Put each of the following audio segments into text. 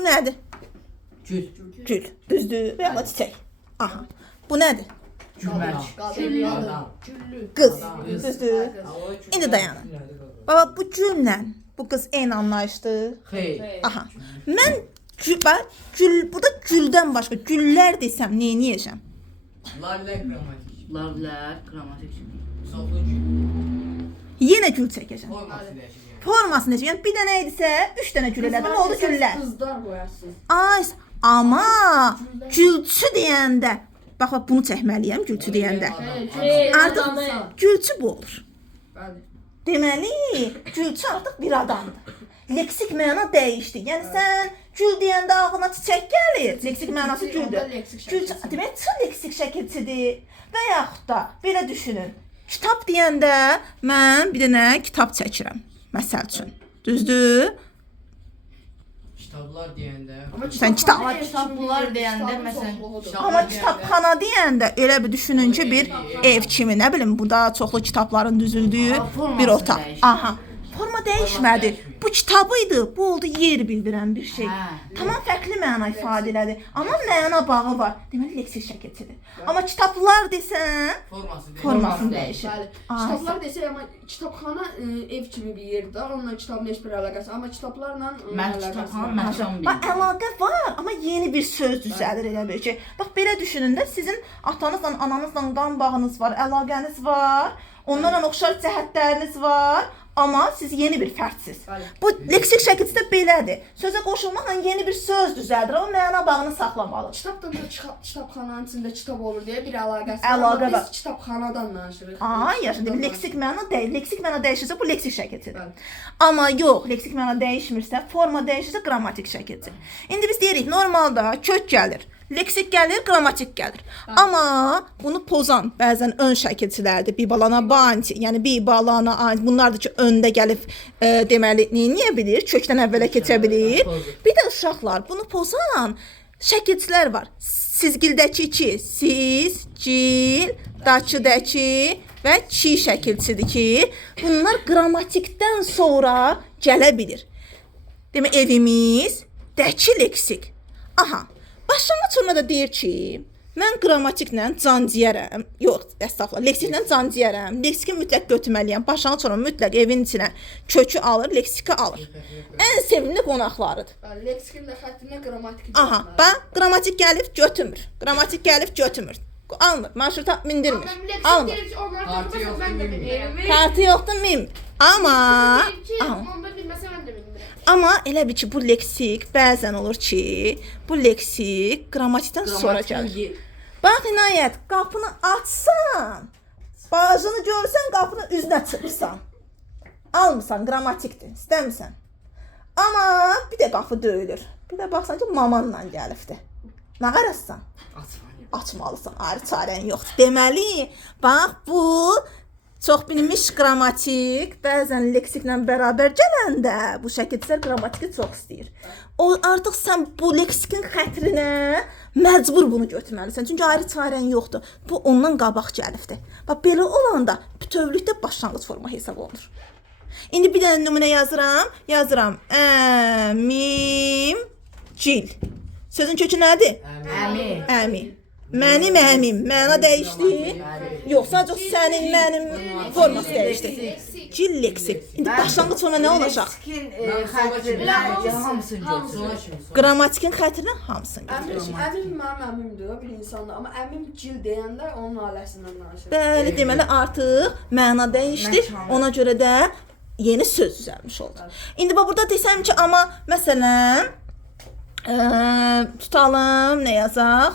Bu nədir? Gül. Gül. Düzdür? Və ya da çiçək. Aha. Bu nədir? Gülmək. Qız. Düzdür? İndi dayanın. Baba, bu güllə bu qız eyni anlayışdır. Xeyr. Aha. Mən burada güldən başqa güllər desəm nə edəcəm? Lavlər qrammatik. Lavlər, qrammatik. Çoxlu gül. Yenə gül çəkəcəm. Forması dəyişir. Formasını necə? Yəni bir dənə idisə 3 dənə gül elədim, oldu güllər. Qızlar qoyarsınız. Ay, amma gülçü deyəndə bax bunu çəkməliyəm gülçü deyəndə. Artıq gülçü bu olur. Bəli. Deməli, gülçü artıq bir adamdır. Leksik məna dəyişdi. Yəni sən gül deyəndə ağlına çiçək gəlir. Leksik mənası güldür. Gül demək çox leksik şəkilçidir. Və yaxud da belə düşünün. Kitab deyəndə mən bir dənə kitab çəkirəm. Məsəl üçün. Düzdür? Kitablar deyəndə. Sən kitab. Kitablar deyəndə məsələn. Amma kitabxana deyəndə elə bir düşünün ki, bir ev kimi, nə bilim, burada çoxlu kitabların düzüldüyü bir otaq. Aha. Forma dəyişmədi. Bu kitabı idi, bu oldu yer bildirən bir şey. Tamam fərqli məna ifadə elədi. Amma məna bağı var. Deməli leksik şəkilçidir. Amma kitablar desən, formasını dəyişir. Bəli. Kitablar desək, amma kitabxana ev kimi bir yerdir. Onunla kitabın heç bir əlaqəsi. Amma kitablarla əlaqəsi. Bax, əlaqə var, amma yeni bir söz düzəlir elə bir ki. Bax, belə düşünün də, sizin atanızla, ananızla qan bağınız var, əlaqəniz var. Onlarla oxşar cəhətləriniz var. Amma siz yeni bir fərdsiniz. Bu leksik şəkilçi də belədir. Sözə qoşulmaqla yeni bir söz düzəldir, amma məna bağını saxlamalı. Kitabdan da kitabxananın içində kitab olur deyə bir əlaqəsi var. Əlaqə var. Biz kitabxanadan danışırıq. Yaşa, leksik məna deyil. Leksik məna dəyişirsə bu leksik şəkilçidir. Amma yox, leksik məna dəyişmirsə, forma dəyişirsə qrammatik şəkilçi. İndi biz deyirik, normalda kök gəlir. Leksik gəlir, qrammatik gəlir. Amma bunu pozan bəzən ön şəkilçilərdir. Bibalana banti, yəni bibalana ait. Bunlardır ki, öndə gəlib deməli, niyə bilir? Kökdən əvvələ keçə bilir. Bir də uşaqlar, bunu pozan şəkilçilər var. Sizgildəki ki, siz, cil, daçıdəki və çi şəkilçidir ki, bunlar qrammatikdən sonra gələ bilir. Demək, evimiz, dəki leksik. Aha. Başlanğıc formada deyir ki, mən qrammatiklə can deyərəm. Yox, əstəğfurullah, leksiklə can deyərəm. Leksiki mütləq götürməliyəm. Başlanğıc formada mütləq evin içinə kökü alır, leksiki alır. Ən sevimli qonaqlarıdır. Leksikin də xəttinə qrammatik. Aha, bax, qrammatik gəlib götürmür. Qrammatik gəlib götürmür. Almır, marşruta mindirmir. Almır. Kartı yoxdur, mim. Amma elə bir ki, bu leksik bəzən olur ki, bu leksik qrammatikdən sonra gəlir. Bax, inayət, qapını açsan, bağcını görsən, qapının üzünə çıxırsan. Almırsan, qrammatikdir, istəmirsən. Amma bir də qapı döyülür. Bir də baxsan ki, mamanla gəlibdir. Nə qarassan? Açmalısan, ayrı çarən yoxdur. Deməli, bax, bu çox bilinmiş qrammatik, bəzən leksiklə bərabər gələndə bu şəkilçilər qrammatiki çox istəyir. O artıq sən bu leksikin xətrinə məcbur bunu götürməlisən. Çünki ayrı çarən yoxdur. Bu ondan qabaq gəlibdir. Bax, belə olanda bütövlükdə başlanğıc forma hesab olunur. İndi bir dənə nümunə yazıram. Əmim, cil. Sözün kökü nədir? Əmi. Mənim əmim, məna dəyişdi? Yox, sadəcə sənin, mənim forması dəyişdi. Cil leksik. İndi başlanğıc forma nə olacaq? Qrammatikin xətrinə hamısını götürəcək. Əmim mənim əmimdir, bir insandır. Amma əmim cil deyəndə onun ailəsindən danışır. Bəli, deməli artıq məna dəyişdi. Ona görə də yeni söz düzəlmiş oldu. İndi burada desəm ki, amma məsələn, tutalım, nə yazaq?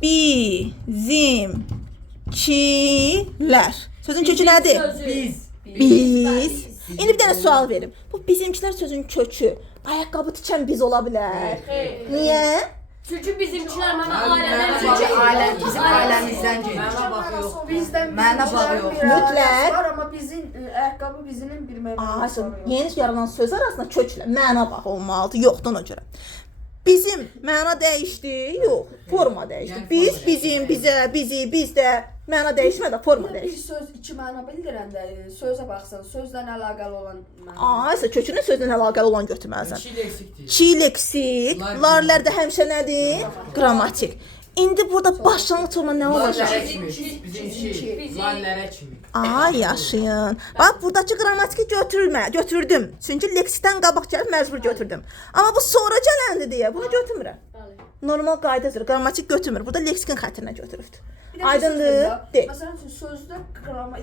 Bizimkilər. Sözün kökü nədir? Biz. İndi bir dənə sual verim. Bu bizimkilər sözün kökü. Ayaqqabı tikən biz ola bilər. Niyə? Çünki bizimkilər mənə Bizim ailəmizdən gelir. Bizdən Mənə bağı yox. Mütləq. var, amma bizim ayaqqabı bizinin bir mənalısı var. Yeni yaranan söz arasında köklə məna bağı olmalıdır. Yoxdur ona görə. Bizim məna dəyişdi? Yox, forma dəyişdi. Yəni Biz, forma bizim, dəyişdi. bizə, bizi, bizdə məna dəyişmədi, forma Bir dəyişdi. söz iki məna bildirəndə sözə baxsan, sözlə əlaqəli olan məna. Asa kökünün sözlə əlaqəli olan götürməlisən. İki leksikdir. Çi leksik, larlər də həmişə nədir? Qrammatik. İndi burada başlanğıc forma nə olacaq? Lallərə kimi. Bizim lallərə kimi. Ay yaşayın. Bax buradakı qrammatiki götürdüm. Çünki leksikdən qabaq gəlib məcbur götürdüm. Amma bu sonra gələndir deyə bunu götürmürəm. Normal qayda üzrə qrammatik götürmür. Burada leksikin xətrinə götürübdür. Bir də Aydındır? söz deyim De. də, məsələn üçün sözdə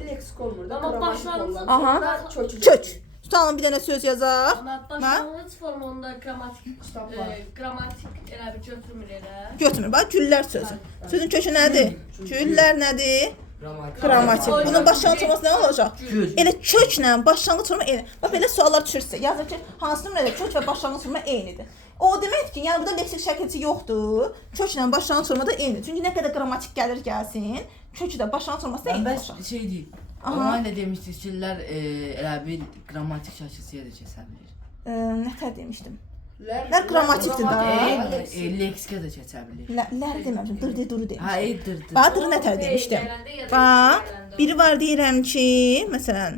leksik olmur da, Amma qrammatik başlanğıc olur. Aha. Kökü. Kök. Tutalım bir dənə söz yazaq. Amma başlanğıc formunda qrammatik Kitablar. qrammatik elə bir götürmür elə. Götürmür. Bax güllər sözü. Sözün kökü nədir? Güllər nədir? Qrammatik. Qrammatik. Bunun başlanğıc forması nə olacaq? Gül. Elə köklə başlanğıc forma eyni. Bax belə suallar düşürsə, yazır ki, hansı nömrədə kök və başlanğıc forma eynidir. O deməkdir ki, yəni burada leksik şəkilçi yoxdur. Köklə başlanğıc forma da eynidir. Çünki nə qədər qrammatik gəlir gəlsin, kökü də başlanğıc forması da eyni olacaq. Bəs şey deyil. Aha. Amma da demişdiniz ki, elə bir qrammatik şəkilçiyə də keçə bilər. Nətər demişdim? Lər qrammatikdir da. Leksikə də keçə bilər. Lər deməmişdim, dır de duru demişdim. Ha, eydirdir. Bax, dırı nətər demişdim. Bax, biri var deyirəm ki, məsələn,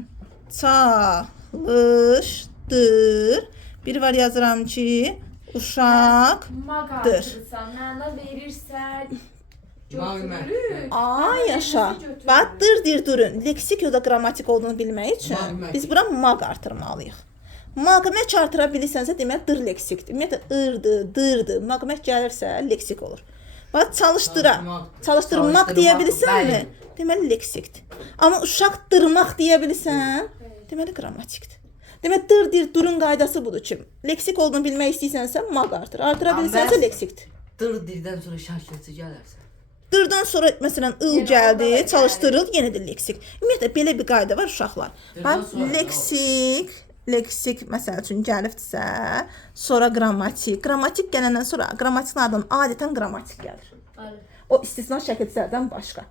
çalışdır. Biri var yazıram ki, uşaqdır. Maqartırsan, məna verirsən, götürür. Ay yaşa. Bax, dır deyir durun. Leksik yoda qrammatik olduğunu bilmək üçün Maqmək. biz bura maq artırmalıyıq. Maqmək artıra bilirsənsə, demək dır leksikdir. Ümumiyyətlə ırdı, dırdı, maqmək gəlirsə leksik olur. Bax, çalışdırmaq deyə bilirsənmi? Deməli leksikdir. Amma uşaqdırmaq deyə bilirsən, deməli qrammatikdir. Demək dır deyir durun qaydası budur ki, leksik olduğunu bilmək istəyirsənsə maq artır. Artıra bilirsənsə Amma- leksikdir. Dır dildən sonra şəkilçi gələrsə. Dırdan sonra məsələn ıl Yenə gəldi, orada da çalışdırıl, yenə də leksik. Ümumiyyətlə belə bir qayda var uşaqlar. Dırdan Bax, sonra leksik məsəl üçün gəlibdisə, sonra qrammatik. Qrammatik gələndən sonra qrammatiklə adam adətən qrammatik gəlir. Bəli. O istisna şəkilçilərdən başqa.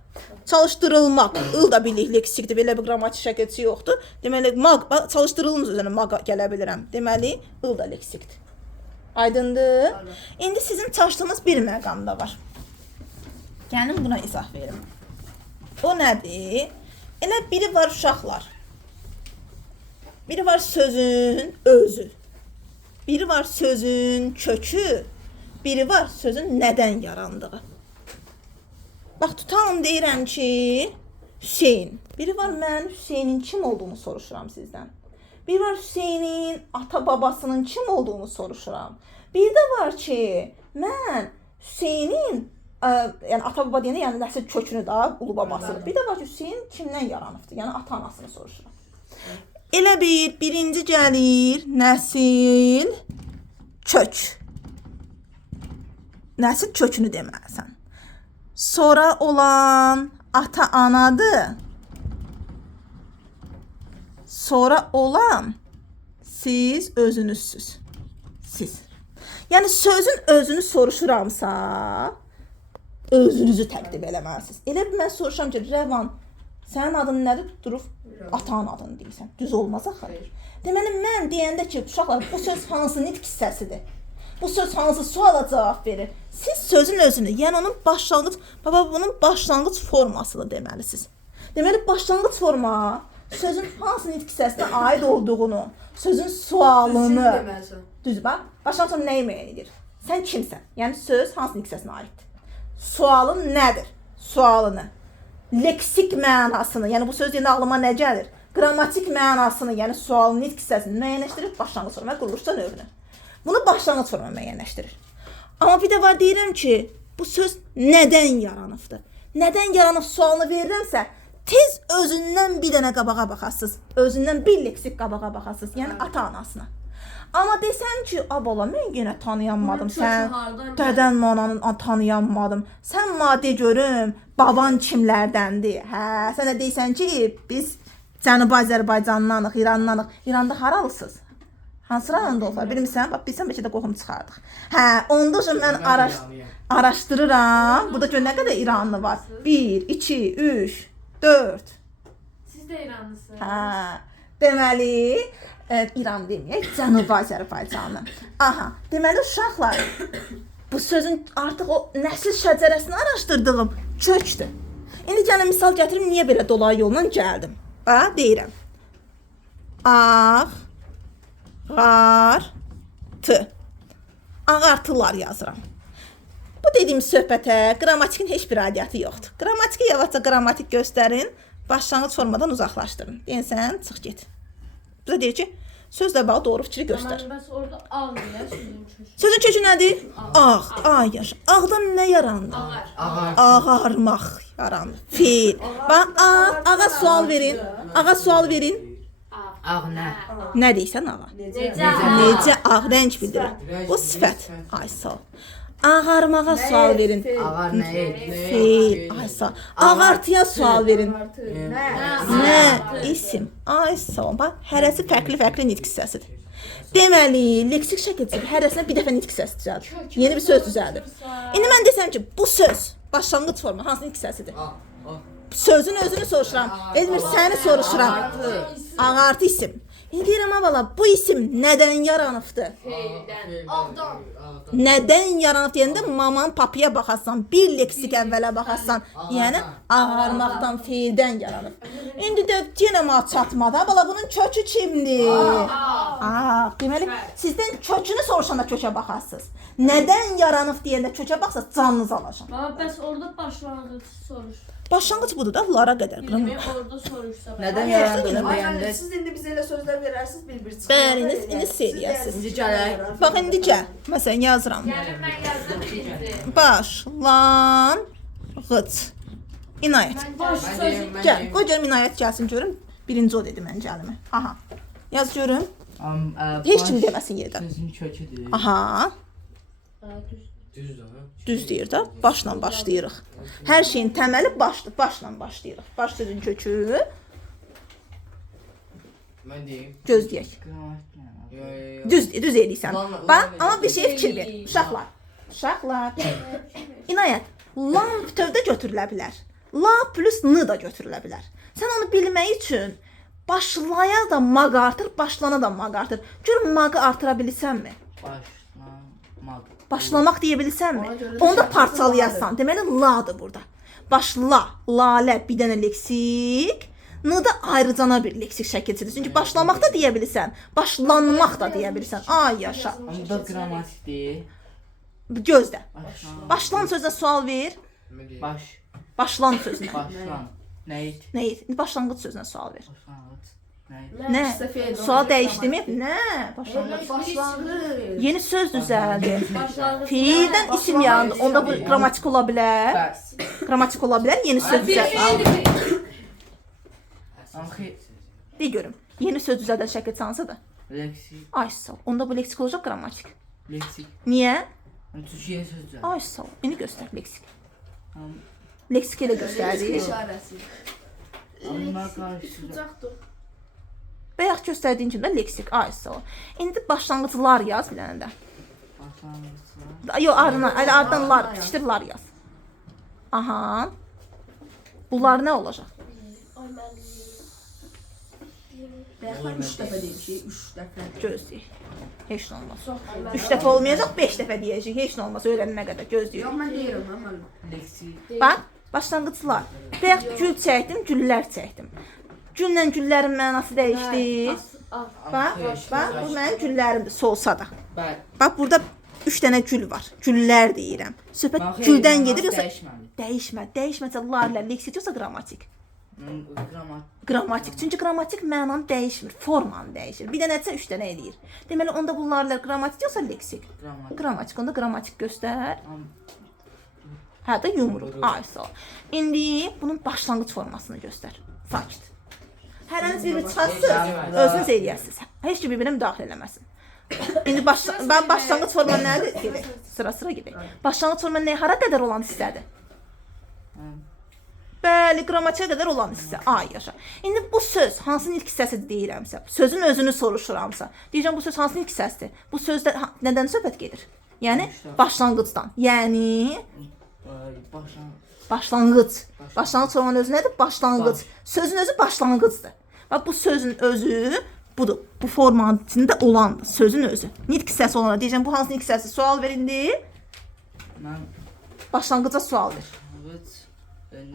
Çalışdırılmaq, ıl da bilik leksikdir, belə bir qrammatik şəkilçi yoxdur. Deməli, çalışdırılın sözünə maq gələ bilirəm. Deməli, ıl da leksikdir. Aydındır? İndi sizin çalışdığınız bir məqam da var. Gəlin buna izah verim. O nədir? Elə biri var uşaqlar. Biri var sözün özü. Biri var sözün kökü. Biri var sözün nədən yarandığı. Bax, tutalım deyirəm ki, Hüseyin. Biri var mən Hüseynin kim olduğunu soruşuram sizdən. Biri var Hüseynin ata-babasının kim olduğunu soruşuram. Bir də var ki, mən Hüseynin yəni ata-baba deyəndə yəni nəsil kökünü da, ulu babasıdır. Bir də var ki, Hüseyin kimdən yaranıbdır? Yəni ata-anasını soruşuram. Elə bir birinci gəlir nəsil kök. Nəsil kökünü deməlisən. Sonra olan ata-anadır. Sonra olan siz özünüzsüz. Siz. Yəni sözün özünü soruşuramsa, özünüzü təqdim eləməlisiniz. Elə bir mən soruşuram ki, Rəvan, sənin adın nədir? Durub atanın adını deyirsən. Düz olmaz axı. Deməli mən deyəndə ki, uşaqlar bu söz hansı nitq hissəsidir? Bu söz hansı suala cavab verir? Siz sözün özünü, yəni onun başlanğıc, bunun başlanğıc formasını deməlisiniz. Deməli başlanğıc forma sözün hansı nitq hissəsinə aid olduğunu, sözün sualını deməlisən. düz bax. Başlanğıc forma nəyi müəyyən edir? Sən kimsən? Yəni söz hansı nitq hissəsinə aiddir? Sualın nədir? Sualını, leksik mənasını, yəni bu söz deyəndə ağlıma nə gəlir? Qrammatik mənasını, yəni sualın nitq hissəsini müəyyənləşdirir başlanğıc forma və quruluşda növünü. Bunu başlanğıc forma müəyyənləşdirir. Amma bir də var deyirəm ki, bu söz nədən yaranıbdır? Nədən yaranıb sualını verirəmsə, tez özündən bir dənə qabağa baxasınız. Özündən bir leksik qabağa baxasınız, yəni ata-anasına. Amma desəm ki, abala mən yenə tanıyanmadım, Bunun sən kökü hardan dədən mananın tanıyanmadım. Sən maddə görüm, baban kimlərdəndir? Hə, sən də deyirsən ki, biz Cənubi Azərbaycandanıq, İrandanıq. İranda haralısınız? Hansı rayonda olsa bilmirsən? Bax, bilsən bəlkə də qoxum çıxardıq. Hə, onda mən araşdırıram. Burada gör nə qədər İranlı var? 1, 2, 3, 4. Siz də İranlısınız. Hə. Deməli, İran deməyək, Cənubi Azərbaycanı. Aha, deməli uşaqlar, bu sözün artıq o nəsil şəcərəsini araşdırdığım kökdür. İndi gəlin misal gətirim, niyə belə dolayı yolla gəldim? Bax, deyirəm. Ağartı. Ağartılar yazıram. Bu dediyim söhbətə qrammatikin heç bir aidiyyatı yoxdur. Qrammatiki yavaşca qrammatik göstərin, başlanğıc formadan uzaqlaşdırın. Deyən sən, çıx get. Bizə deyir ki, sözlə bağlı doğru fikri göstər. Ama ben orada ağ ya sözün çocuğu. Sözün kökü nədir? Ağ, ay yaş. Ağdan nə yarandı? Ağar. Ağarmaq yarandı. Fiil. Bax, ağa sual verin. Ağa sual verin. Ağ nə? Nə deyirsən ağa? Necə ağ rəng bildirir? Bu sifət. Ay sağ ol. Ağarmağa sual verin. Ağar nə? Fiil. Ay sağ ol. Ağartıya sual verin. Nə? Nə? İsim. Ay sağ ol. Bax, hərəsi fərqli nitq hissəsidir. Deməli, leksik şəkildə hərəsinə bir dəfə nitq hissəsi düzəldir. Yeni bir söz düzəldir. İndi mən desəm ki, bu söz başlanğıc forma hansı nitq hissəsidir? Sözün özünü soruşuram. Elmir, səni soruşuram. Ağartı isim. İndi deyirəm abala, bu isim nədən yaranıbdır? Ağdan. Nədən yaranıb deyəndə maman papaya baxasan, bir leksik əvvələ baxasan, yəni ağarmaqdan, feildən yaranıb. İndi də yenə mal çatmadı. Abala, bunun kökü kimdir? Ağ. Deməli, sizdən kökünü soruşanda kökə baxarsınız. Nədən yaranıb deyəndə kökə baxsaz, canınızı alacaq. Ama ben orada başlangıç soruş. Başlanğıc budur da, lara qədər. Bilmiyorum orada soruşsam. Nədən yarandığını Ay, deyəndə siz indi bizə elə sözlər verərsiniz, bir-bir çıxır. Bəli, indi seriyəsiz. İndi gələk. Bax, indi gəl. Məsələn, yazıram. Yani ben yazdım bitti. Başlanğıc. İnayət. Baş sözü. Gəl, qoy görüm İnayət gəlsin görüm. Birinci o dedi mən gəlimi. Aha. Yaz görüm. Heç kim deməsin yerdən. Sözün köküdür. Aha. Düzdür. Düz deyir də. Başla başlayırıq. Hər şeyin təməli başdır. Başla başlayırıq. Baş sözün kökü. Mən deyim. Gözləyək. Düz eləyirsən. Bax, amma bir şey fikir ver. Uşaqlar. Uşaqlar. İnayət. Lam bütövdə götürülə bilər. La plus n da götürülə bilər. Sən onu bilmək üçün başlaya da maq artır, başlana da maq artır. Gör mağı artıra bilirsənmi? Başlamaq. Başlamaq deyə bilirsənmi? Onu da parçalayasan. Deməli la'dır burada. Başla, lalə bir dənə leksik, n da ayrıcana bir leksik şəkilçidir. Çünki başlamaq da deyə bilirsən, başlanmaq da deyə bilirsən. Ay yaşa. Amma da qrammatikdir. Gözlə. Başlan sözünə sual ver. Başlan sözünə. Başlan. Nə? Nə? İndi başlanğıc sözünə sual ver. Başlanğıc. Nə? Nə? Sual dəyişdimi? Nə? Başlanğıc. Başlanğıc. Yeni söz düzəldi. Başlangıç. Fiildən isim yarandı. Onda bu qrammatik ola bilər. Bəs. Qrammatik ola bilər. Yeni söz düzəldi. Axı De görüm. Yeni söz düzəldən şəkil hansıdır? leksik. Ay sağ ol. Onda bu leksik olacaq qrammatik. Leksik. Niyə? Türkçəyə söz. Ay sağ ol. İndi göstər leksik. Leksik elə göstərdik. İşarəsi. Amma qarşı. Çıxacaqdır. Bayaq göstərdiyin kimi də leksik. Ay sağ ol. İndi başlanğıclar yaz bir dənə də. Başlanğıc. Yox, ardından, elə ardından lar, pişdirlar yaz. Aha. Bunlar nə olacaq? Ay ben. Bəyəxən 3 dəfə deyəcəyik, 3 dəfə. Gözləyək. Heç nə olmaz. 3 dəfə olmayacaq, 5 dəfə deyəcək. Heç nə olmaz. Öyrənənə qədər gözləyək. Yox, mən deyirəm, mən. Leksik. Bax, başlanğıclar. Bayaq gül çəkdim, güllər çəkdim. Güllə güllərin mənası dəyişdi. Bax, bu mənim güllərimdir, solsa da. Bəli. Bax, burada 3 dənə gül var. Güllər deyirəm. Söhbət güldən gedir yoxsa dəyişmədi. Dəyişməsə larla leksik yoxsa qrammatik? Qrammatik. Çünki qrammatik mənanı dəyişmir, formanı dəyişir. Bir dənəsə 3 dənə eləyir. Deməli onda bunlarla qrammatik yoxsa leksik? Qrammatik. Onda qrammatik göstər. Hə də yumruq. Ay sağ ol. İndi bunun başlanğıc formasını göstər. Sakit. Hərəniz bir çıxarsınız, özünüz eləyəsiniz. Heç kim bir-birinə müdaxilə eləməsin. İndi başlanğıc forma nədir? Gedək. Sıra gedək. Başlanğıc forma nə hara qədər olan hissədir? Bəli, qrammatikə qədər olan hissə. Ay yaşa. İndi bu söz hansı nitq hissəsidir deyirəmsə, sözün özünü soruşuramsa, deyəcəm bu söz hansı nitq hissəsidir? Bu sözdə nədən söhbət gedir? Yəni başlanğıcdan. Yəni başlanğıc. Başlanğıc formanın özü nədir? Başlanğıc. Sözün özü başlanğıcdır. Bax bu sözün özü budur. Bu formanın içində olandır, sözün özü. Nitq hissəsi olanda deyəcəm, bu hansı nitq hissəsi? Sual ver indi. Mən Başlanğıca sual ver. evet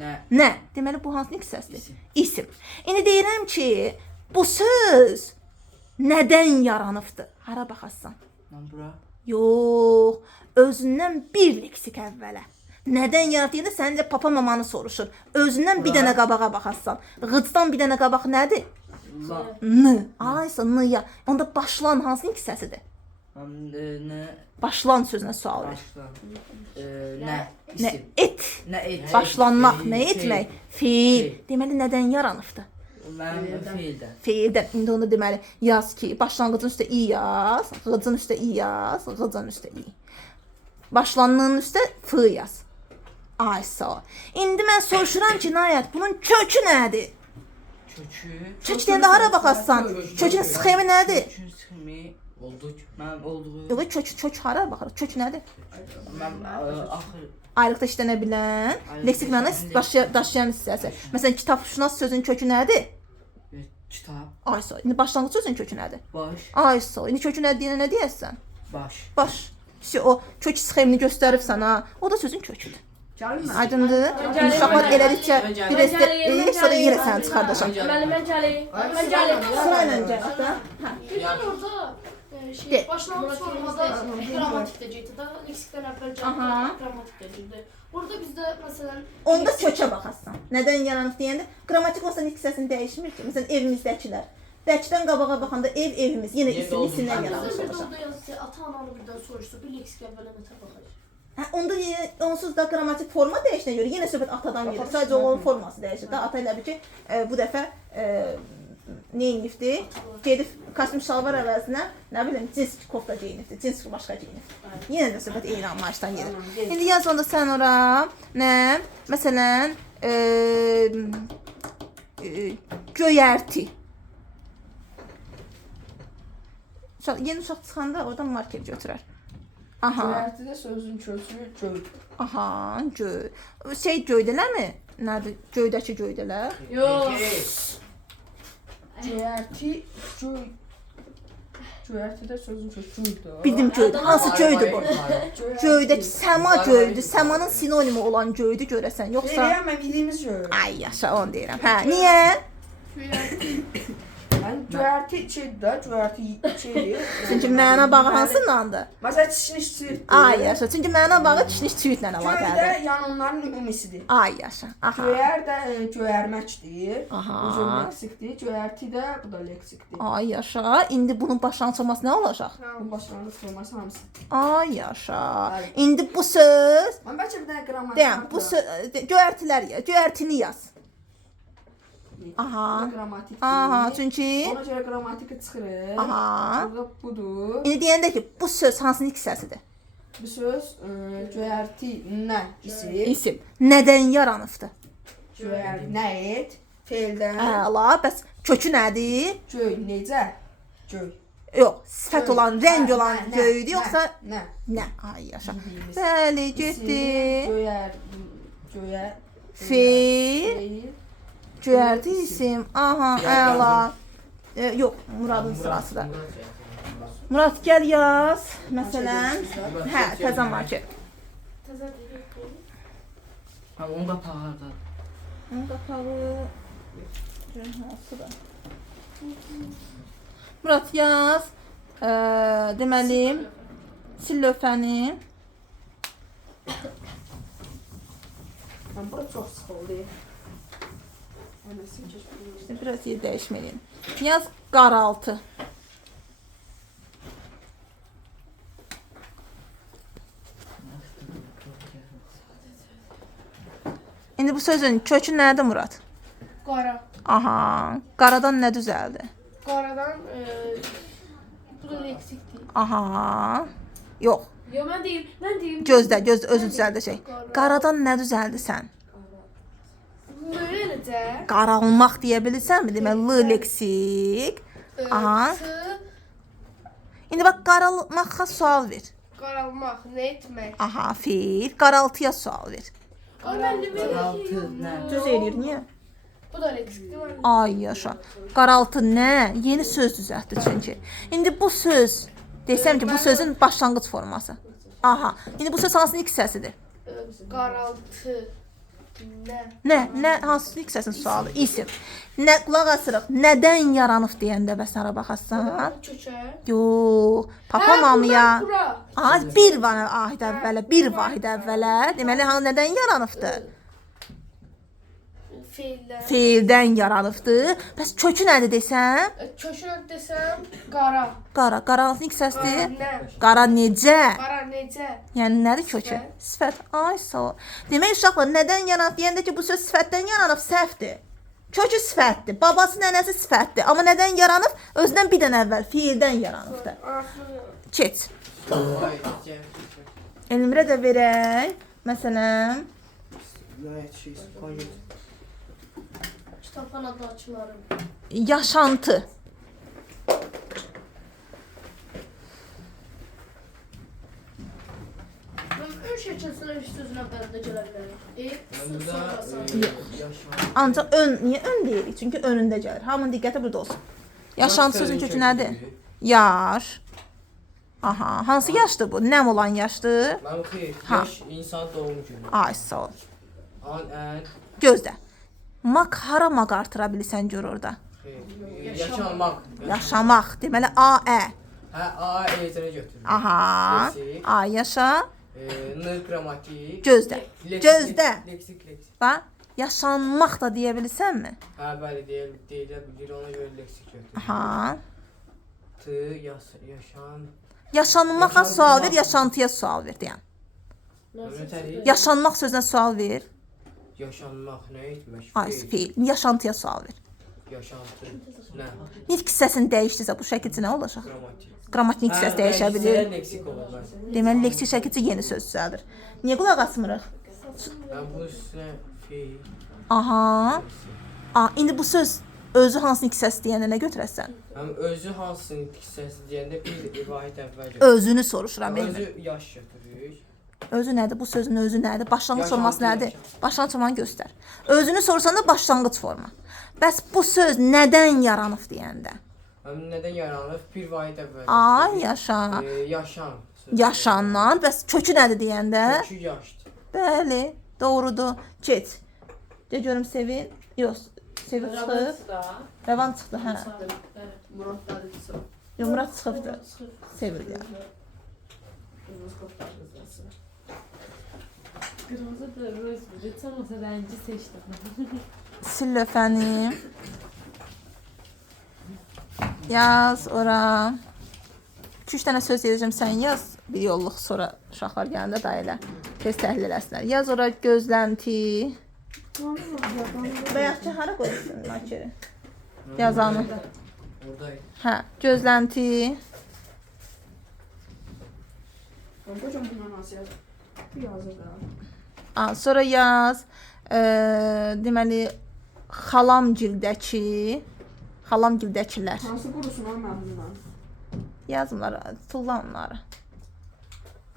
nə Nə? Deməli bu hansı nitq hissəsidir? İsim. İsim. İndi deyirəm ki, bu söz nədən yaranıbdır? Hara baxasan? mən bura Yox, özündən bir leksik əvvələ. Nədən yaratdığında sənin də papa mamanı soruşur. Özündən bir dənə qabağa baxasan.Ğıcdan bir dənə qabaq nədir? la N. Aysa n-ya. Onda başlan hansı nitq hissəsidir? nə Başlan sözünə sual ver. başla nə Nə isim et? nə et Başlanmaq, Feil, nə feil. etmək? Fiil. Feil. Deməli nədən yaranıbdır? Mən feildən Feildən. İndi onu deməli yaz ki, başlanğıcın üstə i yaz,ğıcın üstə i yaz,ğıcın üstə i. Başlanğının üstə f yaz. Ay sağ ol. İndi mən soruşuram ki, nəhayət bunun kökü nədir? kökü Kök deyəndə hara baxasan? Kökün sxemi nədir? kökün sxemi Olduk. mən olduğu Yox, kök hara baxır? Kök nədir? mən axır Ayrıqda işlənə bilən, leksik məna daşıyan hissəsi. Məsələn, kitabşünas sözün kökü nədir? kitab Ay sağ ol. İndi başlanğıc sözün kökü nədir? baş Ay sağ ol. İndi kökü nədir deyəndə nə deyəsən? baş Baş. İşte o kök sxemini göstərib sənə. O da sözün köküdür. Gəlin mən. Aydındır? İndi uşaqlar elədikcə bir restə sonra yenə səni çıxardacam. Müəllim, mən gəlim. Sırayla cavab da. Birdən orada De. başlanğıc formada qrammatikdə getdi də, leksikdən əvvəl Aha. qrammatikdə getdi. Burada bizdə məsələn Onda kökə baxasan. Nədən yaranıb deyəndə qrammatik olsa nitq hissəsini dəyişmir ki. Məsələn, evimizdəkilər. Dəkdən qabağa baxanda evimiz yenə isimdən yaranmış bizdə olacaq. orada yazsa, ata-ananı birdən soruşsa, bir leksik əvvələ nətə baxacaq? Hə, onda onsuz da qrammatik forma dəyişinə görə yenə söhbət atadan gedir. Sadəcə onun forması dəyişir də. Ata elə bil ki, bu dəfə nə edibdi? Gedib kostyum şalvar əvəzinə, nə bilim, cins kofta geyinibdi, cins başqa geyinibdi. Yenə də söhbət eyni anlayışdan gedir. İndi yaz onda sən ora, nə? Məsələn, göyərti. Yeni uşaq çıxanda oradan marker götürər. Aha. Göyərtidə sözün kökü göy. Aha, göy. Şey göydələrmi? Nədir? Göydəki göydələr? Yox. Göyərti göy. Göyərtidə sözün kökü göydür. Bildim göydü. Hansı göydür bu? Göydəki səma göydü. Səmanın sinonimi olan göydü görəsən. Yoxsa Deyirəm mən bildiyimiz göy. ay yaşa onu deyirəm. Hə, niyə? Yəni göyərti şeydir də, göyərti şeydir. Çünki məna bağı hansındandır? Məsələn, çişnişçi. Ay yaşa. Çünki məna bağı kişniş çivitlə Göy də əlaqəlidir. yəni onların ümumisidir. Ay yaşa. Aha. Göyər də göyərməkdir. Aha. Bu leksikdir. Göyərti də bu da leksikdir. Ay yaşa. İndi bunun başlanğıcı nə olacaq? Bu başlanğıc forması hamısı. Ay yaşa. İndi bu söz, Mən bəlkə bir dənə qrammatik. deyəm, bu söz göyərtilər ya, göyərtini yaz. Aha. Qrammatik. Aha, çünki Ona görə qrammatiki çıxırıq. aha. Burada budur. İndi deyəndə ki, bu söz hansı nitq hissəsidir? Bu söz göyərti nə isim? İsim. Nədən yaranıbdır? Göyər nə et? Feildən. Əla, bəs kökü nədir? Göy necə? Göy. Yox, sifət Göy. olan, rəng Nə, olan nə, göydür, nə, yoxsa nə? nə? Ay yaşa. Bildiyimiz. Bəli, İsim, getdi. Göyər. Feil, göyərti isim. Aha, əla. Yox, Muradın sırasıdır. Murad gəl yaz. Məsələn, hə, təzə market. Təzə deyil. ha onun qapağı harda Onun qapağı hansıdır? Murad yaz. Deməli, sil lövhəni. Mən bura çox sıxıldı. Anası keçmiş. İşte biraz yer dəyişməliyim. Yaz qaraltı. İndi bu sözün kökü nədir Murad? Qara. Aha, qaradan nə düzəldi? Qaradan bu da leksikdir. Aha. Yox, Yox, mən deyim. gözlə, özü düzəldəcək. Qaradan nə düzəldi sən? Böyle necə? Qaralmaq deyə bilirsənmi? Deməli, l leksik. Aha. İndi bax, qaralmağa sual ver. Qaralmaq, nə etmək? Bu da leksikli var. Ay yaşa. Qaraltı nə? Yeni söz düzəltdi çünki. İndi bu söz desəm ki, bu sözün başlanğıc forması. Aha. İndi bu söz hansının ilk hissəsidir? Qaraltı. Nə hansı ilk hissəsinin sualı? İsim. Nə qulaq asırıq? Nədən yaranıb deyəndə bəs ara baxasan? Çöçək. Yox, papamamıya. Bura. Az bir vahid əvvələ, bir vahid əvvələ. Deməli, hanı nədən yaranıbdır? Feillər. Feildən yaranıbdır. Bəs kökü nədir desəm? Köşök desəm qara. Qara. Qaranlıq hissəsidir. Nə? Qara necə? Qara necə? Yəni nədir kökü? Sifət. Ay sağ ol. Demək uşaqlar, nədən yaranıb deyəndə ki, bu söz sifətdən yaranıb, səhvdir. Kökü sifətdir. Babası, nənəsi sifətdir. Amma nədən yaranıb? Özündən bir dənə əvvəl feildən yaranıbdır. Keç. Ay, Elmirə də verək. Məsələn, Kitabxanadakilərin. yaşantı. Ön şəkilsinə üst sözünə bərdə gələ bilərik. burada yaşam. Ancaq niyə ön deyirik? Çünki önündə gəlir. Hamının diqqəti burada olsun. Yaşantı sözün kökü nədir? Yaş. Aha, hansı yaşdır bu? Nəm olan yaşdır? Mən xeyr, Ha. yaş insan doğum günü. Ay sağ ol. An, Gözlə. Maq hara maq artıra bilirsən gör orada. xeyr. Yaşamaq. Yaşamaq. Deməli A-ə. Hə, A ezinə götürür. Aha. A yaşa. N qrammatik. Gözlə. Leksik, Gözlə. Leksik, leksik. Bax, yaşanmaq da deyə bilirsənmi? Hə, bəli, deyilə bilir, ona görə leksik götürür. Aha. T, yaşan. Yaşanmağa sual ver, yaşantıya sual ver deyən. Ötəri. Yaşanmaq sözünə sual ver. Yaşanmaq nə etmək? Ay, feil. Yaşantıya sual ver. Yaşantı. Nə? Nitq hissəsini dəyişdirsə bu şəkildə nə olacaq? Qrammatik. Qrammatik hissəsi dəyişə bilir. Leksik olur bəs. Deməli, leksik şəkildə yeni söz düzəldir. Niyə qulaq asmırıq? Mən bu üstünə feil. Aha. İndi bu söz özü hansının hissəsi deyəndə nə götürəsən? Həm özü hansının hissəsi deyəndə bir vahid əvvəl götürür. Özünü soruşuram. Elmi. Özü yaş götürür. Özü nədir? Bu sözün özü nədir? Başlanğıc forması Yaşantı, nədir? yaşantı. Başlanğıc formanı göstər. Özünü sorsanda başlanğıc forma. Bəs bu söz nədən yaranıb deyəndə? Həm nədən yaranır? Bir vahid əvvəl. Ay yaşa. Yaşan. Yaşanan, bəs kökü nədir deyəndə? Kökü yaşdır. Bəli, doğrudur. Keç. De görüm Sevin. Yox, Sevin çıxıb. Rəvan çıxdı, hə. Murat Dədisi. Yox, Murad çıxıbdı. Sevil yəni. Kırmızı da rus bir tam olsa bence seçtim. Sil lövhəni. Yaz ora. 2-3 dənə söz yazacağım, sən yaz. Bir yolluq sonra uşaqlar gələndə da elə tez təhlil eləsinlər. Yaz ora gözlənti. Bayaqçı hara qoyursun makeri? Yazanı. Oradayım. Hə, gözlənti. Hocam bundan nasıl yazır? Bir yazır da. Sonra yaz. Deməli xalamgildəkilər. Hansı qurusun o məmnundan? Yazmırlar, tullanlar.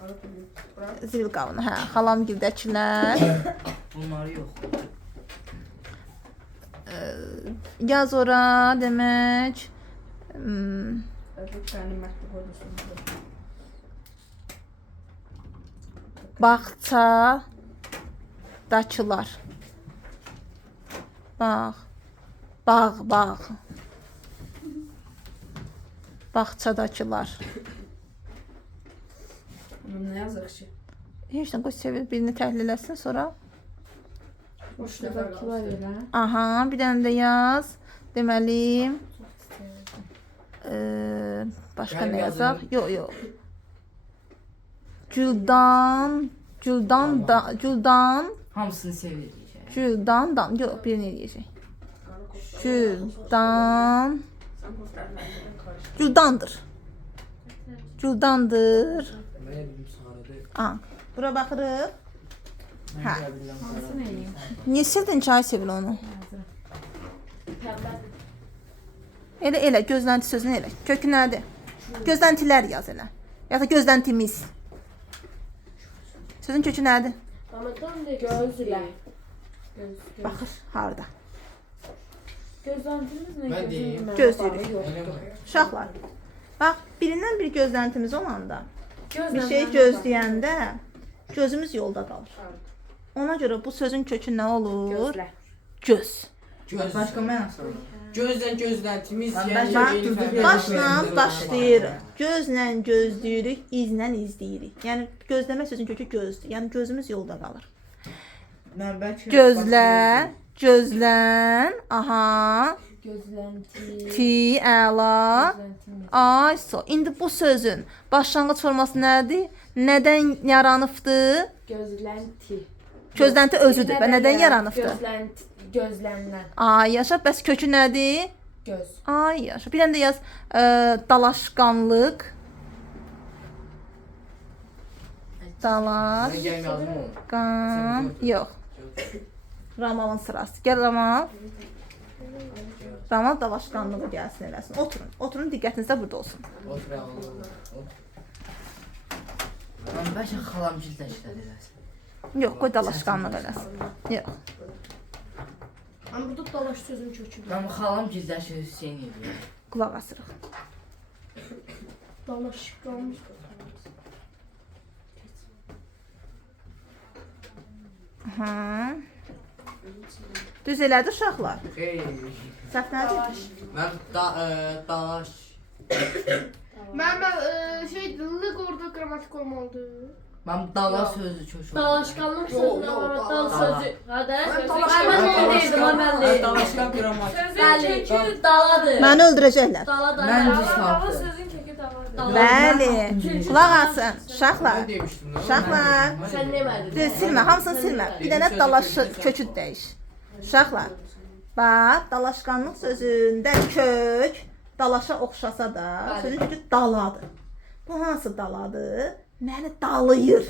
Arı bilim. Bırak. Zil qavunu, hə, xalamgildəkilər. Bunları yox. Yaz ora demək. Evet, benim məktub olursun. Bağçadakılar. Bağ. Bağçadakılar. Ne yazık ki? Heç nə qoy sevir birini təhlil etsin sonra. Boşluqdakiler elə. Aha, bir dənə də yaz. Deməli, başqa Gəl nə yazın. yazaq? Yox. Güldan, Hamısını sevirik. Güldandan, yox, birini eləyəcək. Güldandır. Güldandır. Mən elim sarıdır. Bura baxırıq. Hə. Hansı neyim? Niyə sildin çay sevil onu? Elə, gözlənti sözünü elə. Kökü nədir? Gözləntilər yaz elə. Ya da gözləntimiz. Sözün kökü nədir? Ramadan da gözlə. Baxır, harda? Gözləntimiz nə? Mən deyim. Gözləyirik. Elə mi? Uşaqlar. Bax, birindən bir gözləntimiz olanda, bir şey Gözləntimiz gözləyəndə gözümüz yolda qalır. Ona görə bu sözün kökü nə olur? Gözlə. Göz. Göz. Başqa mənası olur. Gözlə gözləntimiz, Mən yəni baş- yeni Baş- fərqlər Başla qoyulur. başlayırıq. Gözlə gözləyirik, izlə izləyirik. Yəni gözləmə sözün kökü gözdür. Yəni gözümüz yolda qalır. Mən bəlkə Gözlə, gözlən, aha, Gözlənti. ti, əla, Gözləntimiz. ay, so. İndi bu sözün başlanğıc forması nədir? Nədən yaranıbdır? Gözlənti. Gözlənti özüdür və nədən yaranıbdır? Gözlənti. Gözlənilən. Ay, yaşa, bəs kökü nədir? Göz. Ay, yaşa. Bir dənə də yaz, dalaşqanlıq. Dalaş. Mən gəlmə yazım onu. Qan. Yox. Ramalın sırası. Gəl Ramal. Ramal dalaşqanlığı gəlsin eləsin. Oturun. Oturun, diqqətiniz də burada olsun. Oturalım. Mən bəlkə xalam gildə işlədirlər. Yox, qoy dalaşqanlıq eləsin. Yox. Amma burada dalaş sözün köküdür. Mən xalam gildə Hüseyn edir. Qulaq asırıq. Dalaş qalmış. Aha. Düz elədi uşaqlar. Xeyr. Səhv nədir? Mən dalaş. Mən şey dillik orada qrammatik olmalıdır. Mən dala sözü kökü. Dalaşqanlıq sözünə var. Dal sözü. Hə də sözü. Mən Mən deyirdim, mən deyirdim. Dalaşqan qrammatik. Sözün kökü daladır. Məni öldürəcəklər. Dala da. Mən Dala cüsatdır. sözün kökü daladır. Bəli. Qulaq asın. Uşaqlar. Mən demişdim. lan. Uşaqlar. Sən demədin. Silmə, hamısını silmə. Bir dənə dalaşı kökü dəyiş. Uşaqlar. Bax, dalaşqanlıq sözündə kök dalaşa oxşasa da, sözün kökü daladır. Bu hansı daladır? Məni dalayır.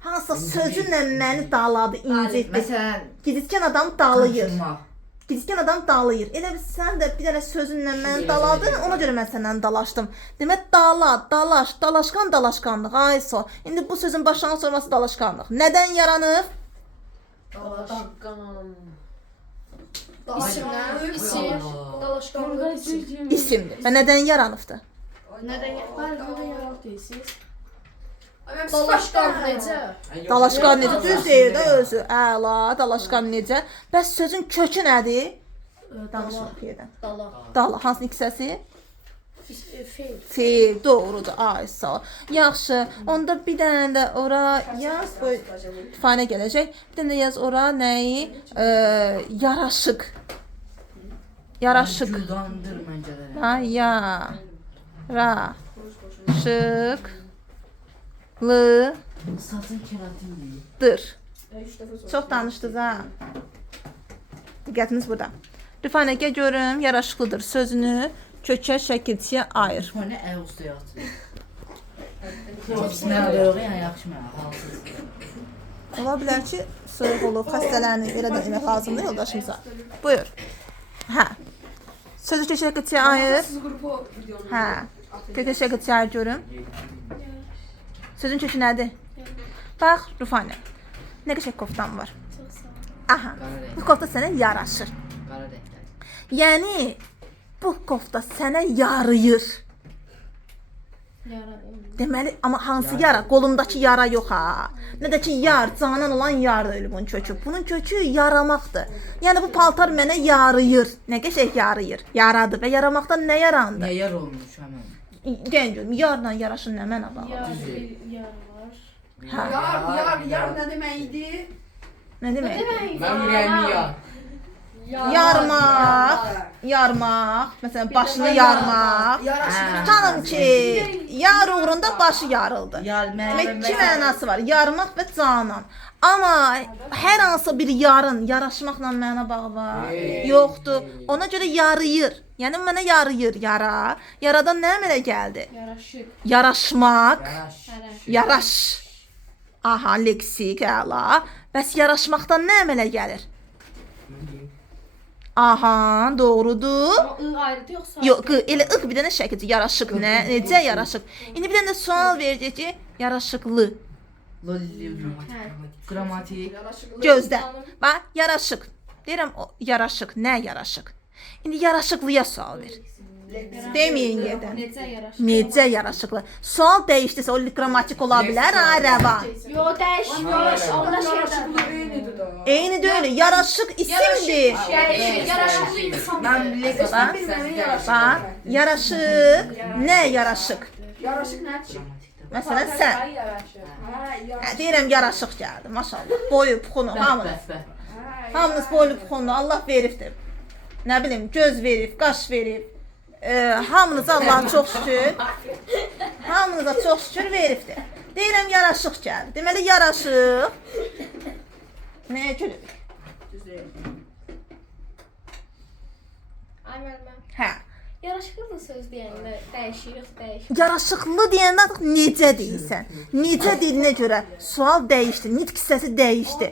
Hansısa sözünlə məni daladı, incitdi. Məsələn, Geditkən adam dalayır. qaçınmaq. Geditkən adam dalayır. Elə bil sən də bir dənə sözünlə məni daladın, ona görə mən səndən dalaşdım. Demək dala, dalaş, dalaşqan, dalaşqanlıq. Ay so. İndi bu sözün başlanğıc forması dalaşqanlıq. Nədən yaranıb? Dalaşqan. İsimlər, isim, Burada dalaşqanlıq, isim. cücüm. İsimdir. Və nədən yaranıbdır? Nədən Qarqada yaraq deyirsiz. dalaşqan necə? Dalaşqan necə? Düz deyir də özü. Əla, dalaşqan necə? Bəs sözün kökü nədir? Danışmaq yerdən. Dala. Dala, hansının iki səsi? Feil. Feil, doğrudur. Ay sağ ol. Yaxşı. Onda bir dənə də ora yaz, ifadə gələcək. Bir dənə də yaz ora nəyi? Yaraşıq. Yaraşıq. Güldandır məncələrə. Ha, ya. Ra. Şıq. Lı. Saçın keratindir. Dır. Çox danışdınız ha. Diqqətiniz burada. Rüfanə gəl görüm, yaraşıqlıdır sözünü kökə, şəkilçiyə ayır. Mənə əl usta yatır. Çox mənə yox, yəni yaxşı mənə halsız. Ola bilər ki, soyuq olub, xəstələnib, elə də demək lazımdır yoldaşımıza. Buyur. Hə. Sözü kökə, şəkilçiyə ayır. Siz qrupu videonu. Hə. Kökə, şəkilçiyə ayır görüm. Sözün kökü nədir? Bax, Rüfanə. Nə qəşəng koftan var. Aha. Qara rəng. Bu kofta sənə yaraşır. Qara rənglər. Yəni bu kofta sənə yarayır. Deməli, amma hansı yara? Qolumdakı yara yox ha. Nə də ki yar, canan olan yardır ölümün kökü. Bunun kökü yaramaqdır. Yəni bu paltar mənə yarayır. Nə qəşəng yarayır. Yaradı və yaramaqdan nə yarandı? Nə yer olmuş həmən? Deyən görüm, yarla yaraşın nə mənə bağlı? Yar bir yar var. Hə. Yar nə demək idi? Nə demək? Mən ürəyimi ya. Yarmaq, yarmaq, məsələn başını yarmaq. Tutalım ki, yar uğrunda başı yarıldı. Demək iki mənası var, yarmaq və canan. Amma hər hansı bir yarın yaraşmaqla mənə bağı var. Yoxdur. Ona görə yarayır. Yəni mənə yarayır yara. Yaradan nə əmələ gəldi? Yaraşıq. Yaraşmaq, Yaraş. yaraş. Aha, leksik, əla. Bəs yaraşmaqdan nə əmələ gəlir? Aha, doğrudur. Amma ı ayrıdır yoxsa? Yox, elə ıq bir dənə şəkildə yaraşıq nə? Necə yaraşıq? İndi bir dənə sual verəcək ki, yaraşıqlı. Qrammatik. Gözlə. Bax, yaraşıq. Deyirəm o yaraşıq, nə yaraşıq? İndi yaraşıqlıya sual ver. Deməyin gedən. Necə yaraşır? Necə yaraşıqlı? Sual dəyişdirsə o qrammatik ola bilər, ha, rəvan. Yo, dəyişmir. Onda şey Yaraşıqlı eynidir də. Eyni deyil, yaraşıq isimdir. Yaraşıqlı insan. Mən leksik Bax, Bilməyin yaraşıq. bax, yaraşıq, nə yaraşıq? Yaraşıq nədir? Məsələn, sən. Hə, Hə, yaraşıq. deyirəm yaraşıq gəldi, maşallah. Boyu, puxunu, hamınız. Bəh. Hamınız boylu, puxunu Allah veribdir. Nə bilim, göz verib, qaş verib. Hamınıza Allah'a çox şükür. Hamınıza çox şükür veribdir. Deyirəm yaraşıq gəldi. Deməli yaraşıq. Nəyə gülürük? Ay müəllimə. Hə. Yaraşıqlı söz deyəndə dəyişir, yox dəyişir. Yaraşıqlı deyəndə artıq necə deyirsən? Necə dediyinə görə sual dəyişdi, nitq hissəsi O dəyişdi.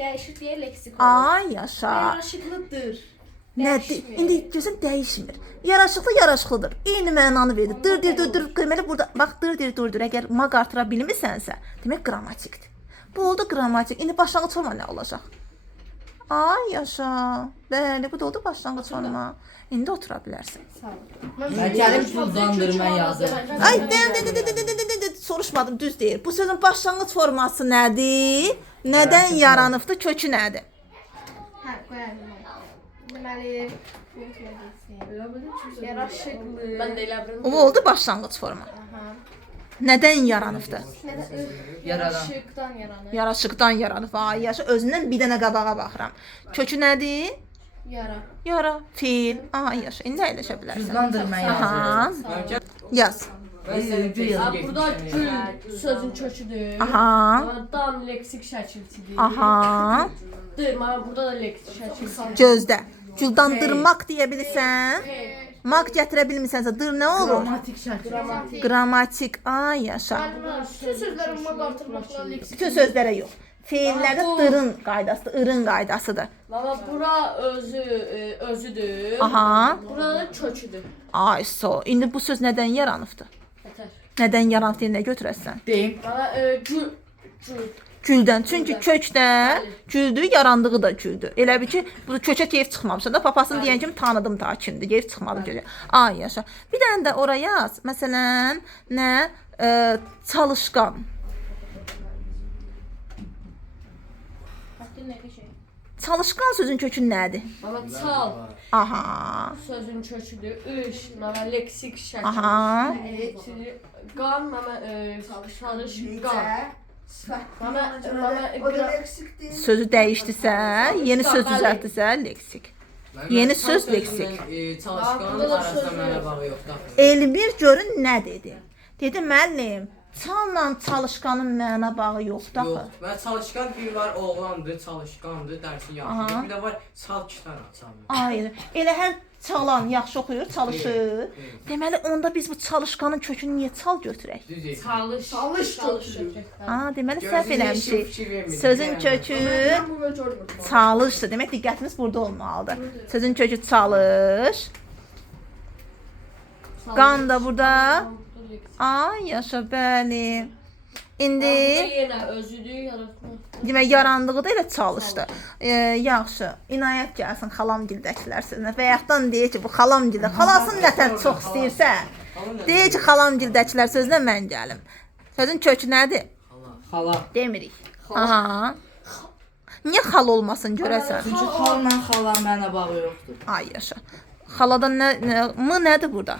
dəyişir deyə leksik olur. Ay yaşa. Yaraşıqlıdır. Nədir? Dəyişmir. İndi gözün dəyişmir. Yaraşıqlı yaraşıqlıdır. Eyni mənanı verir. Dır dir dır dır. Deməli burada bax dır dir dur dur. Əgər maq artıra bilmirsənsə, demək qrammatikdir. Bu oldu qrammatik. İndi başlanğıc forma nə olacaq? Ay yaşa. Bəli, bu da oldu başlanğıc forma. İndi otura bilərsən. Mən gəlib cüzdandırma yazdım. Ay, soruşmadım, düz deyir. Bu sözün başlanğıc forması nədir? Nədən yaranıbdı? Kökü nədir? Hə, qoyarım. Deməli, yaraşıqlı. Mən də elə bilirəm. O oldu başlanğıc forma. Nədən yaranıbdı? Yaradan. Yaraşıqdan yaranır. Yaraşıqdan yaranıb. Ay yaşa, özündən bir dənə qabağa baxıram. Kökü nədir? Yara. Yara, fiil. Ay yaşa, indi əyləşə bilərsən. Cüzdandırma yazdım. Aha, yaz. Gül yazdım. Burada gül sözün köküdür. Aha, Dan leksik şəkilçidir. aha. Mana burada da leksik şəkilçidir. Gözdə. Güldandırmaq deyə bilirsən? Maq gətirə bilmirsənsə dır nə olur? Dramatik şəkil. Qrammatik. Ay yaşa. Bütün sözləri maq artırmaqla leksik. Bütün sözlərə yox. Feillərdə dırın qaydasıdır, ırın qaydasıdır. Mana bura özüdür. Aha. Burada köküdür. Ay so. İndi bu söz nədən yaranıbdı? Yetər. Nədən yaranıb deyə nə götürəsən? Deyim. Mana gül Güldən. Çünki kökdə güldür, yarandığı da güldür. Elə bil ki, bu kökə keyif çıxmamışsa da papasını deyən kimi tanıdım ta kimdir. Keyif çıxmadı kökə. Ay yaşa. Bir dənə də ora yaz. Məsələn, nə? Çalışqan. Haqqın nə şey? Çalışqan sözün kökü nədir? mana çal Aha. sözün köküdür. Üş mana leksik şəkil. Aha. Qan mana çalışqan. Sifət. Mana O da leksikdir. Sözü dəyişdisə, yeni söz düzəltdisə, leksik. Yeni söz leksik. Çalışqanın arasında mənə bağı yoxdur. Elmir görün nə dedi? Dedi müəllim, çalla çalışqanın mənə bağı yoxdur Yox, axı. mən çalışqan bir var, oğlandır, çalışqandır, dərsi yaxşıdır. Aha. Bir də var, çal kitar açan. Hayır. Elə hər çalan yaxşı oxuyur, çalışır. Deməli onda biz bu çalışqanın kökünü niyə çal götürək? Düz deyil. Çalış köküdür. Deməli səhv Gözünə eləmişik. fikir vermir. Sözün kökü Mən bu və görmürəm. çalışdır. Demək diqqətiniz burada olmalıdır. Sözün kökü çalış. Qan da burada. Ay yaşa bəli. İndi yenə özüdür yaratmaq. demək yarandığı da elə çalışdı. Yaxşı. İnayət gəlsin xalamgildəkilər sözünə. Və yaxdan deyir ki, bu xalamgildə xalasını nətər çox istəyirsə, deyir ki, xalamgildəkilər sözünə mən gəlim. Sözün kökü nədir? Xala. Demirik. Aha. Niyə xal olmasın görəsən? Çünki xalla xala mənə bağı yoxdur. Ay yaşa. Xaladan mı nədir burada?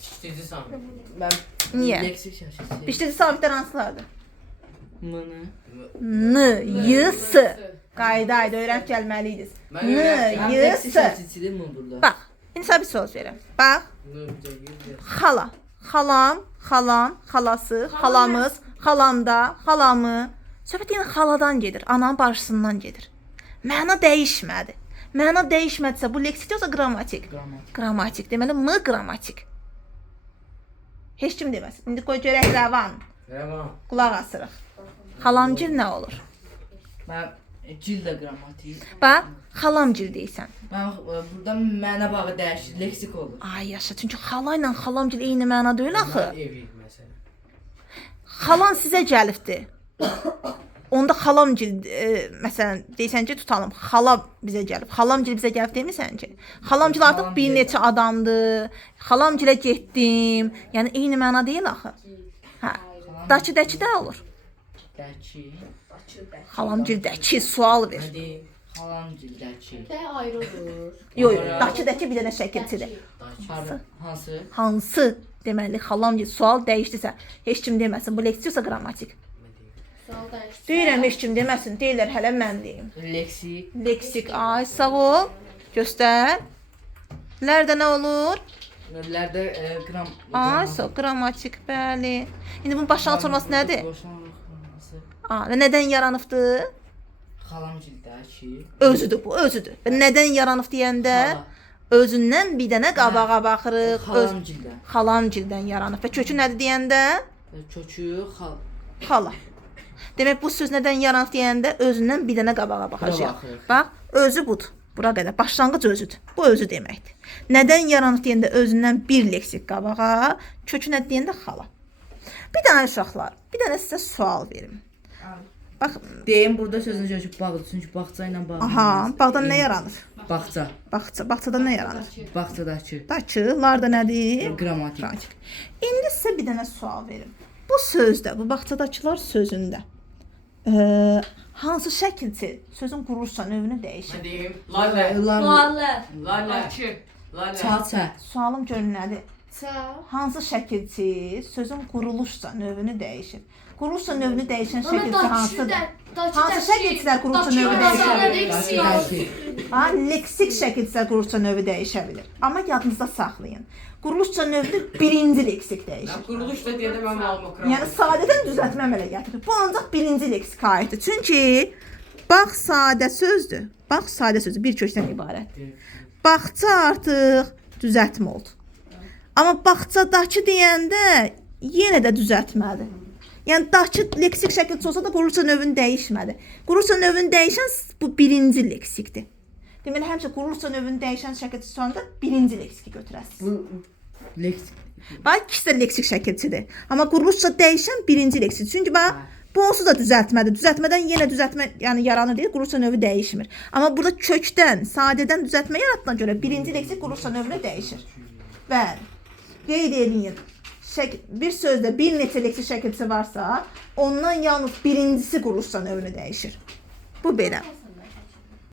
İştici sanırım. Mən Niyə? leksik şəkil. İşte sabitlər hansılardır? Mını. N, y, s. Qaydaydı, öyrənib gəlməliydiniz. Mən N, öyrənmişəm. y, Leksik s. şəkilçidir mi burada? Bax, indi sənə bir söz verirəm. Bax, xala, xalam, xalam, xalası, xalamız, xalamda, xalamı. Söhbət yenə xaladan gedir, ananın barışısından gedir. Məna dəyişmədi. Məna dəyişmədisə bu leksikdir yoxsa qrammatik? Qrammatik. Qrammatik. Deməli m qrammatik. Heç kim deməz. İndi qoy görək Rəvan. Rəvan. Qulaq asırıq. Xalamgil nə olur? Mən gil də qrammatik. Bax, xalamgil deyirsən. Mən burada mənə bağı dəyişir, leksik olur. Ay yaşa, çünki xala ilə xalamgil eyni məna deyil axı. Evliyik məsələn. Xalan sizə gəlibdi. onda xalamgil məsələn deyirsən ki, tutalım, xala bizə gəlib. Xalamgil bizə gəlib demirsən ki? Xalamgil artıq bir neçə adamdır. Xalamgilə getdim. Yəni eyni məna deyil axı. Hə. Dakı də olur. Dəki. Xalamgildəki sual ver. Hadi. Xalamgildəki. Də ayrıdır. Yox, Dakıdakı bir dənə şəkilçidir. Hansı? Hansı deməli xalamgil sual dəyişdisə, heç kim deməsin. Bu leksiyasa qrammatik. Sual dəyişdi. Deyirəm heç kim deməsin. Deyirlər hələ mən deyim. Leksik. Leksik. Ay sağ ol. Göstər. Lərdə nə olur? Növlərdə Ay sağ qrammatik, bəli. İndi bunun başlanğıc forması nədir? Və nədən yaranıbdı? Xalamgildəki. Özüdür bu, özüdür. Və nədən yaranıb deyəndə özündən bir dənə qabağa baxırıq. Xalamgildən. Xalamgildən yaranıb. Və kökü nədir deyəndə? Kökü Xala. Demək bu söz nədən yaranıb deyəndə özündən bir dənə qabağa baxacaq. baxırıq. Bax, özü budur. Bura qədər başlanğıc özüdür. Bu özü deməkdir. Nədən yaranıb deyəndə özündən bir leksik qabağa, kökü nədir deyəndə xala. Bir dənə uşaqlar, bir dənə sizə sual verim. Bax, deyim burada sözün kökü bağdır. Çünki bağça ilə bağlı. aha, bağdan nə yaranır? Bağça. Bağçadan nə yaranır? Bağçadakı. Dakılar da nədir? Qrammatik. Qrammatik. İndi sizə bir dənə sual verim. Bu sözdə, bu bağçadakılar sözündə hansı şəkilçi sözün quruluşsa növünü dəyişir? Hadi. Lalə. Lalə. Lalə. Lalə. Çaçə. Sualım görün nədir? Ça. Hansı şəkilçi sözün quruluşsa növünü dəyişir? Quruluşsa növünü dəyişən Amma şəkilçi hansıdır? Dakı Hansı şəkilçilər quruluşsa növü dəyişə bilir? Ha, leksik şəkilçilər quruluşsa növü dəyişə bilir. Amma yadınızda saxlayın. Quruluşsa növü birinci leksik dəyişir. Ya quruluş da deyəndə mən malımı qıram. Yəni sadədən düzəltmə əmələ gətirir. Bu ancaq birinci leksikə aiddir. Çünki bax sadə sözdür. Bax sadə sözdür, bir kökdən ibarətdir. Bağça artıq düzəltmə oldu. Amma bağçadakı deyəndə yenə də düzəltmədir. Yəni dakı leksik şəkildə olsa da quruluşsa növünü dəyişmədi. Quruluşsa növünü dəyişən bu birinci leksikdir. Deməli həmişə quruluşsa növünü dəyişən şəkildə sonda birinci leksiki götürəsiniz. Bu leksik. Bax ikisi də leksik şəkilçidir. Amma quruluşsa dəyişən birinci leksik. Çünki bax bu onsuz da düzəltmədir. Düzəltmədən yenə düzəltmə yəni yaranır deyil, quruluşsa növü dəyişmir. Amma burada kökdən, sadədən düzəltmə yaratdığına görə birinci leksik quruluşsa növünü dəyişir. Bəli. Qeyd edin. Bir sözdə bir neçə leksik şəkilçisi varsa, ondan yalnız birincisi quruluşsa növünü dəyişir. Bu belə.